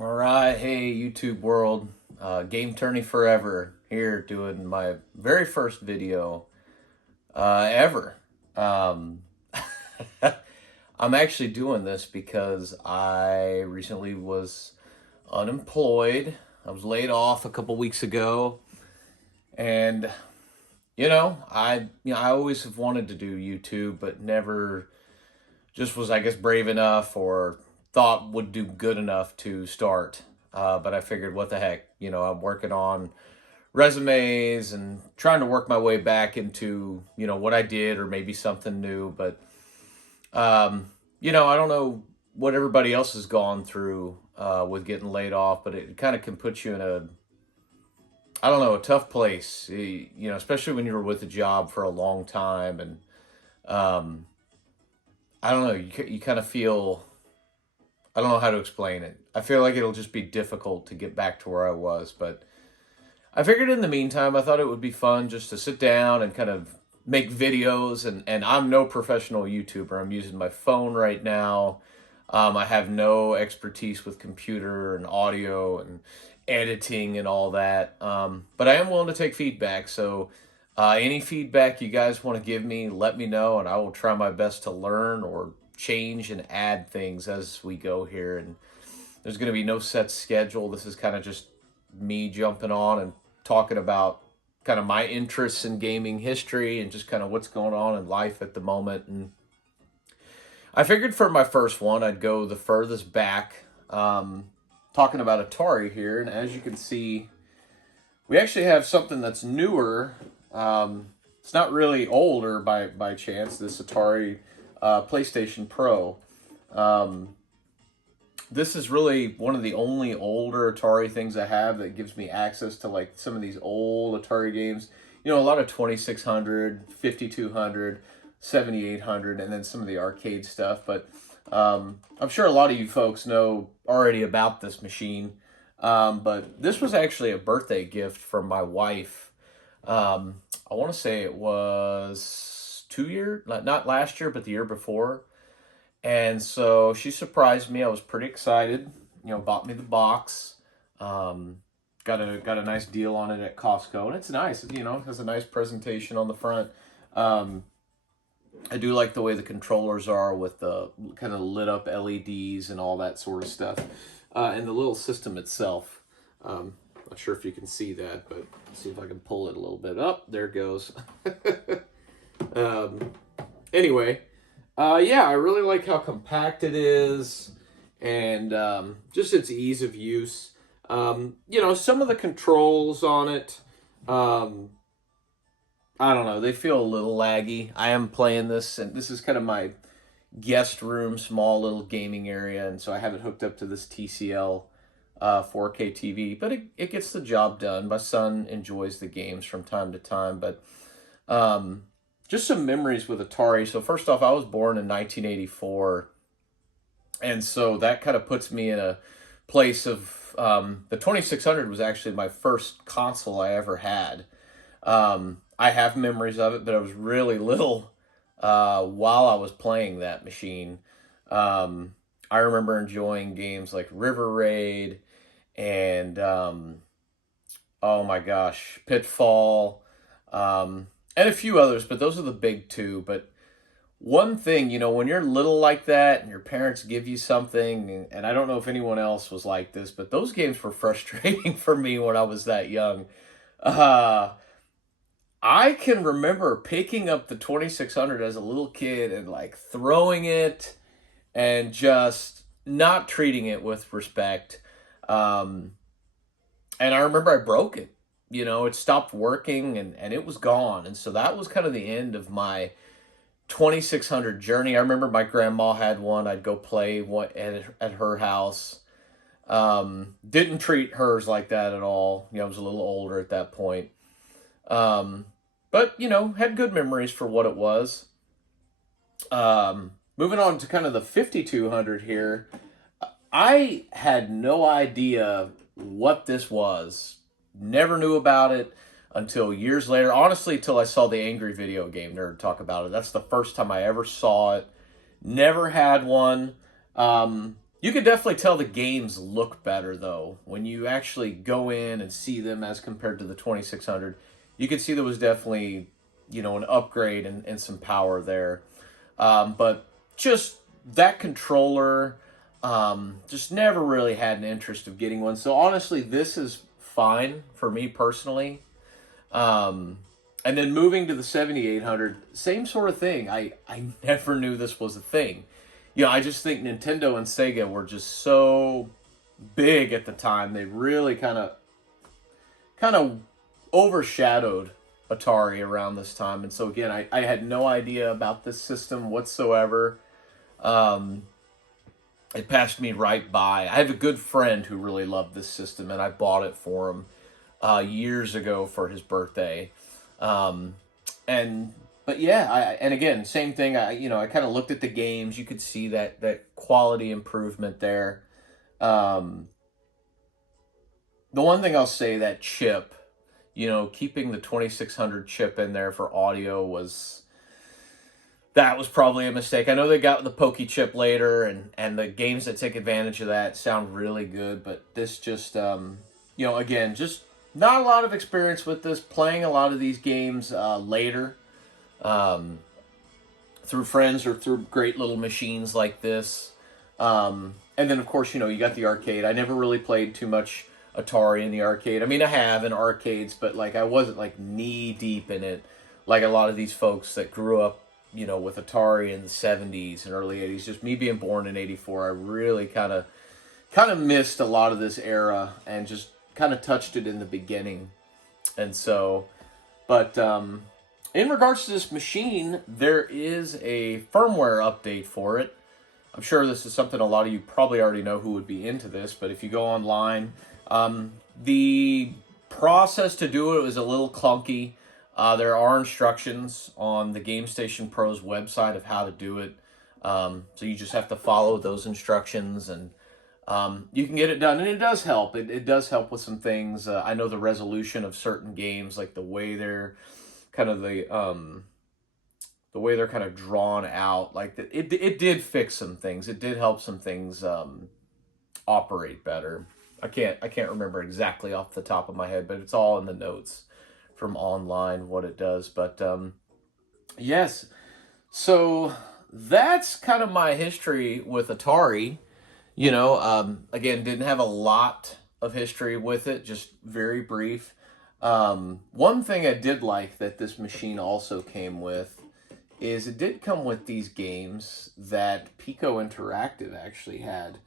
All right, hey YouTube world, Game Tourney Forever here doing my very first video ever. Um, I'm actually doing this because I recently was unemployed. I was laid off a couple weeks ago, and I always have wanted to do YouTube, but never just was, I guess, brave enough or thought would do good enough to start. But I figured, what the heck, I'm working on resumes and trying to work my way back into, what I did or maybe something new. But, I don't know what everybody else has gone through with getting laid off, but it kind of can put you in I don't know, a tough place, especially when you were with a job for a long time. And um, I don't know, you kind of feel, I don't know how to explain it. I feel like it'll just be difficult to get back to where I was, but I figured in the meantime, I thought it would be fun just to sit down and kind of make videos. And I'm no professional YouTuber. I'm using my phone right now. I have no expertise with computer and audio and editing and all that. But I am willing to take feedback. So any feedback you guys want to give me, let me know, and I will try my best to learn or change and add things as we go here. And there's going to be no set schedule. This is kind of just me jumping on and talking about kind of my interests in gaming history and just kind of what's going on in life at the moment. And I figured for my first one, I'd go the furthest back, talking about Atari here. And as you can see, we actually have something that's newer. It's not really older by chance, this Atari PlayStation Pro. This is really one of the only older Atari things I have that gives me access to like some of these old Atari games. A lot of 2600, 5200, 7800, and then some of the arcade stuff. But I'm sure a lot of you folks know already about this machine. But this was actually a birthday gift from my wife. I want to say it was 2 years, not last year, but the year before. And so she surprised me. I was pretty excited. Bought me the box. Got a nice deal on it at Costco, and it's nice. It has a nice presentation on the front. I do like the way the controllers are with the kind of lit up LEDs and all that sort of stuff. And the little system itself. Not sure if you can see that, but let's see if I can pull it a little bit up. There it goes. Anyway. Yeah, I really like how compact it is and just its ease of use. Some of the controls on it, I don't know, they feel a little laggy. I am playing this, and this is kind of my guest room, small little gaming area, and so I have it hooked up to this TCL 4K TV, but it gets the job done. My son enjoys the games from time to time, but just some memories with Atari. So first off, I was born in 1984, and so that kind of puts me in a place of, the 2600 was actually my first console I ever had. I have memories of it, but I was really little while I was playing that machine. I remember enjoying games like River Raid and, oh my gosh, Pitfall, and a few others, but those are the big two. But one thing, when you're little like that and your parents give you something, and I don't know if anyone else was like this, but those games were frustrating for me when I was that young. I can remember picking up the 2600 as a little kid and like throwing it and just not treating it with respect. And I remember I broke it. It stopped working and it was gone. And so that was kind of the end of my 2600 journey. I remember my grandma had one. I'd go play at her house. Didn't treat hers like that at all. I was a little older at that point. But, had good memories for what it was. Moving on to kind of the 5200 here. I had no idea what this was. Never knew about it until years later. Honestly, till I saw the Angry Video Game Nerd talk about it. That's the first time I ever saw it. Never had one. You could definitely tell the games look better though when you actually go in and see them as compared to the 2600. You could see there was definitely, an upgrade and some power there. But just that controller, just never really had an interest of getting one. So honestly, this is fine for me personally. Um, and then moving to the 7800, same sort of thing. I never knew this was a thing. I just think Nintendo and Sega were just so big at the time. They really kind of overshadowed Atari around this time. And so again, I had no idea about this system whatsoever. Um, it passed me right by. I have a good friend who really loved this system, and I bought it for him years ago for his birthday. Um, and but yeah, and again, same thing. I kind of looked at the games. You could see that quality improvement there. Um, the one thing I'll say, that chip, keeping the 2600 chip in there for audio that was probably a mistake. I know they got the Pokey chip later, and the games that take advantage of that sound really good, but this just, again, just not a lot of experience with this, playing a lot of these games later um, through friends or through great little machines like this. And then, of course, you got the arcade. I never really played too much Atari in the arcade. I mean, I have in arcades, but like I wasn't like knee deep in it like a lot of these folks that grew up, with Atari in the 70s and early 80s. Just me being born in 84, I really kind of missed a lot of this era and just kind of touched it in the beginning. And so, but in regards to this machine, there is a firmware update for it. I'm sure this is something a lot of you probably already know who would be into this, but if you go online, the process to do it was a little clunky. There are instructions on the GameStation Pro's website of how to do it. So you just have to follow those instructions, and you can get it done. And it does help. It does help with some things. I know the resolution of certain games, like the way they're kind of drawn out, like it did fix some things. It did help some things operate better. I can't remember exactly off the top of my head, but it's all in the notes from online what it does. But yes, so that's kind of my history with Atari. Again, didn't have a lot of history with it, just very brief. One thing I did like that this machine also came with is it did come with these games that Pico Interactive actually had.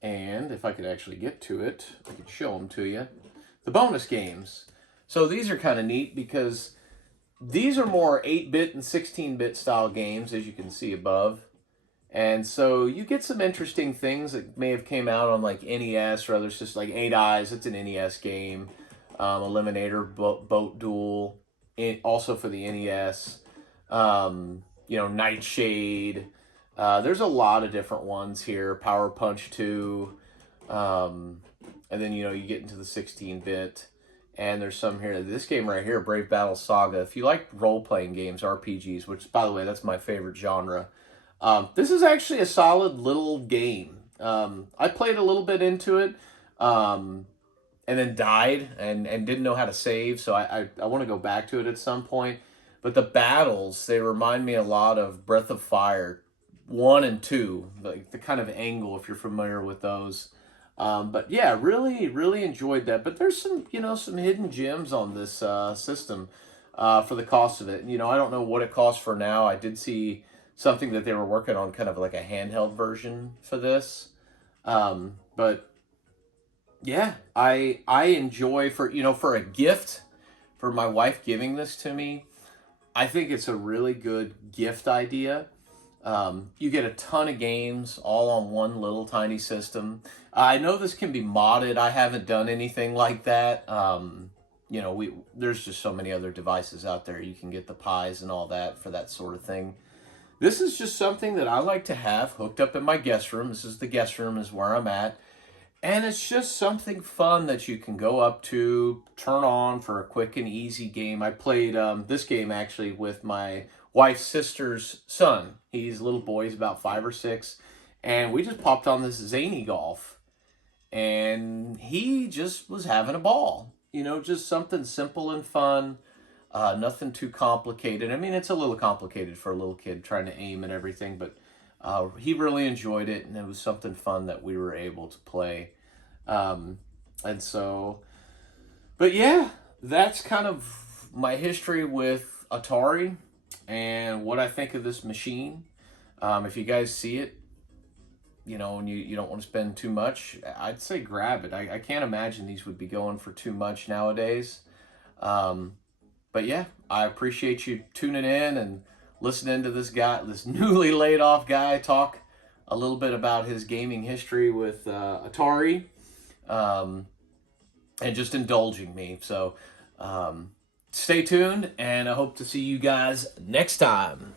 And if I could actually get to it, I could show them to you. The bonus games. So these are kind of neat because these are more 8-bit and 16-bit style games, as you can see above. And so you get some interesting things that may have came out on like NES or others, just like 8 Eyes. It's an NES game. Eliminator Boat Duel, also for the NES. Nightshade. There's a lot of different ones here. Power Punch 2. And then, you get into the 16-bit. And there's some here. This game right here, Brave Battle Saga. If you like role-playing games, RPGs, which, by the way, that's my favorite genre. This is actually a solid little game. I played a little bit into it, and then died and didn't know how to save, so I want to go back to it at some point. But the battles, they remind me a lot of Breath of Fire 1 and 2, like the kind of angle, if you're familiar with those. But yeah, really, really enjoyed that. But there's some hidden gems on this system for the cost of it. I don't know what it costs for now. I did see something that they were working on, kind of like a handheld version for this. But yeah, I enjoy for a gift for my wife giving this to me. I think it's a really good gift idea. You get a ton of games all on one little tiny system. I know this can be modded. I haven't done anything like that. There's just so many other devices out there. You can get the Pis and all that for that sort of thing. This is just something that I like to have hooked up in my guest room. This is the guest room, is where I'm at. And it's just something fun that you can go up to, turn on for a quick and easy game. I played this game actually with my wife's sister's son. He's a little boy, he's about 5 or 6. and we just popped on this zany golf, and he just was having a ball. Just something simple and fun, nothing too complicated. I mean, it's a little complicated for a little kid trying to aim and everything, but he really enjoyed it, and it was something fun that we were able to play. And so, but yeah, that's kind of my history with Atari and what I think of this machine. If you guys see it, and you don't want to spend too much, I'd say grab it. I can't imagine these would be going for too much nowadays. Um, but yeah, I appreciate you tuning in and listening to this newly laid off guy, talk a little bit about his gaming history with Atari, um, and just indulging me. So stay tuned, and I hope to see you guys next time.